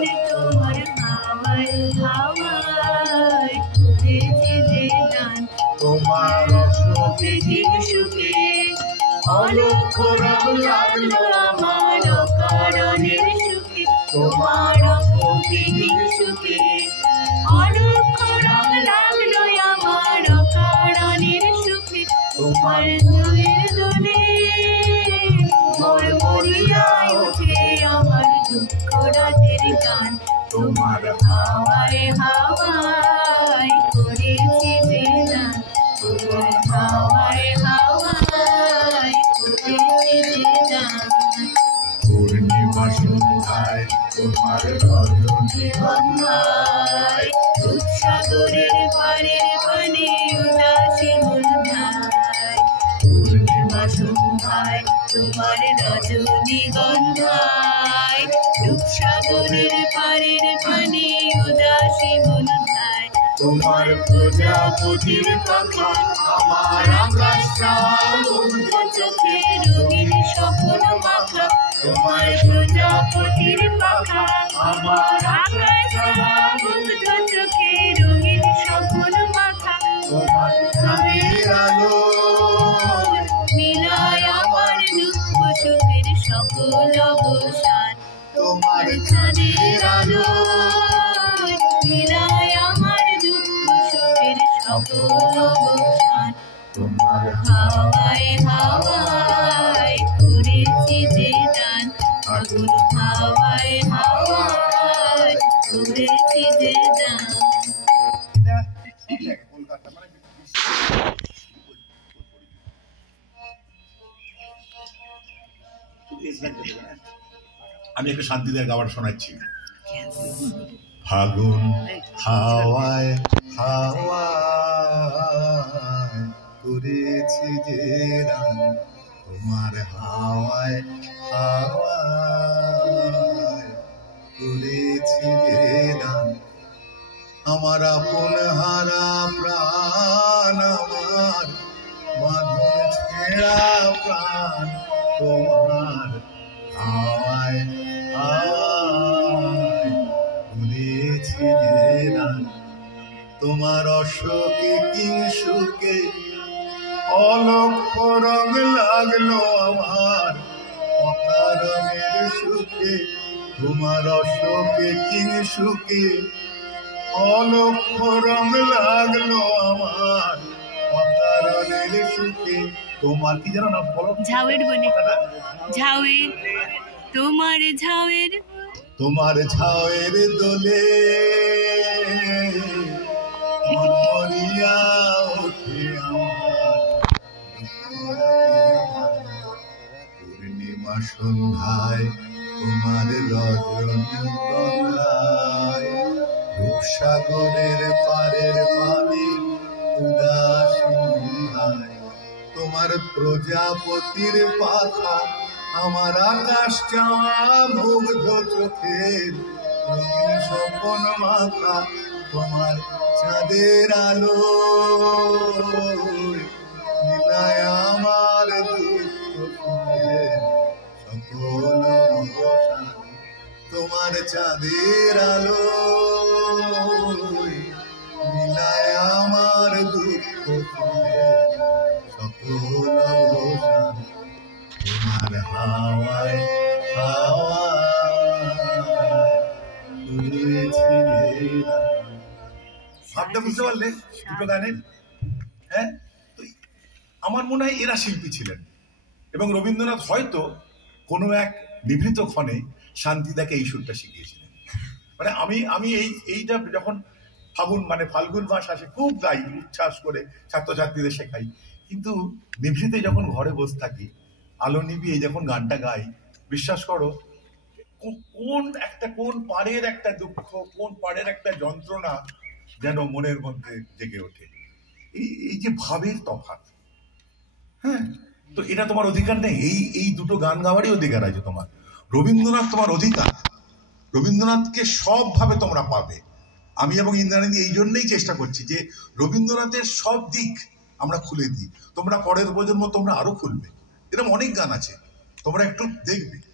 গান তোমার হাওয়ায় হাওয়ায় করেছি যে গান তোমার সুখে ঠিক সুখে অলক্ষ রং লাগলো আমার অকারণের সুখে তোমার সুখে ঠিক সুখে অলক্ষ রং লাগলো আমার অকারণের সুখে তোমার দুয়ের দোলে মোর মরিয়া ওঠে আমার দুঃখ রাতের গান তোমার হাওয়ায় হাওয়ায় করেছি যে গান তোমার হাওয়ায় হাওয়ায় করেছি যে গান পূর্ণিমা সন্ধ্যায় তোমার রজনীগন্ধায় রূপসাগরের পারের পানে উদাসী মন্ধায় পূর্ণিমা সন্ধ্যায় তোমার রজনীগন্ধায় রূপসাগরের পারের পানে উদাসী মন্ধায় তোমার প্রজাপতির পাখা আমার আকাশ চাওয়া মুগ্ধ চোখে রঙিন স্বপ্ন মাখা তোমার প্রজাপতির পাখা আমার আকাশ চাওয়া মুগ্ধ চোখে রঙিন স্বপ্ন মাখা তোমার চাঁদের আলো মিলায় আমার দুঃখ সুখের সকল অবসান তোমার চাঁদের আলো মিলায় আমার দুঃখ সুখের সকল অবসান তোমার হাওয়ায় হাওয়ায় করেছি যে গান আগুন হাওয়ায় হাওয়ায় করেছি যে গান আমি একটা শান্তিদের গাওয়ার শোনাচ্ছি ফাগুন হাওয়ায় হাওয়ায় করেছি যে গান তোমার হাওয়ায় হাওয়ায় করেছি যে গান আমার আপন হারা প্রাণ আমার মাধুর ছেঁড়া প্রাণ তোমার হাওয়ায় হাওয়ায় করেছি যে গান তোমার অশোকে কিংসুকে অলক্ষ রং লাগলো আমার অকারণের সুখে তোমার অশোকে কিংসুকে অলক্ষ রং লাগলো আমার অকারণের সুখে তোমার কি জানো না বলো ঝাউয়ের বনে ঝাউয়ের তোমার ঝাউয়ের তোমার ঝাউয়ের দোলে মরিয়া ওঠে আমার পূর্ণিমা সন্ধ্যায় তোমার রজনীগন্ধায় রূপসাগরের পারের পানি উদাসী মন্ধায় তোমার প্রজাপতির পাখা আমার আকাশ চাওয়া মুগ্ধ চোখের রঙিন স্বপ্ন মাখা তোমার চাঁদের আলো মিলায় আমার দুঃখ সুখের সকল অবসান তোমার চাঁদের আলো মিলায় আমার দুঃখ সুখের সকল অবসান তোমার হাওয়ায় হাওয়ায় ভাবটা বুঝতে পারলে দুটো গানের হ্যাঁ তো আমার মনে হয় এরা শিল্পী ছিলেন এবং রবীন্দ্রনাথ হয়তো কোনো এক নিভৃত ক্ষণে শান্তিদাকে এই সুরটা শিখিয়েছিলেন মানে আমি এইটা যখন ফাল্গুন মাস আসে খুব গাই উচ্ছ্বাস করে ছাত্রছাত্রীদের শেখাই কিন্তু নিভৃতে যখন ঘরে বসে থাকি আলো নিবিয়ে যখন গানটা গাই বিশ্বাস করো কোন পাড়ের একটা দুঃখ কোন পাড়ের একটা যন্ত্রণা যেন মনের মধ্যে জেগে ওঠে এই যে ভাবের তফাৎ হ্যাঁ তো এটা তোমার অধিকার নেই এই দুটো গান গাওয়ারই অধিকার আছে তোমার রবীন্দ্রনাথ তোমার অধিকার রবীন্দ্রনাথকে সবভাবে তোমরা পাবে আমি এবং ইন্দ্রাণী এই জন্যই চেষ্টা করছি যে রবীন্দ্রনাথের সব দিক আমরা খুলে দিই তোমরা পরের প্রজন্ম তোমরা আরো খুলবে এরকম অনেক গান আছে তোমরা একটু দেখবে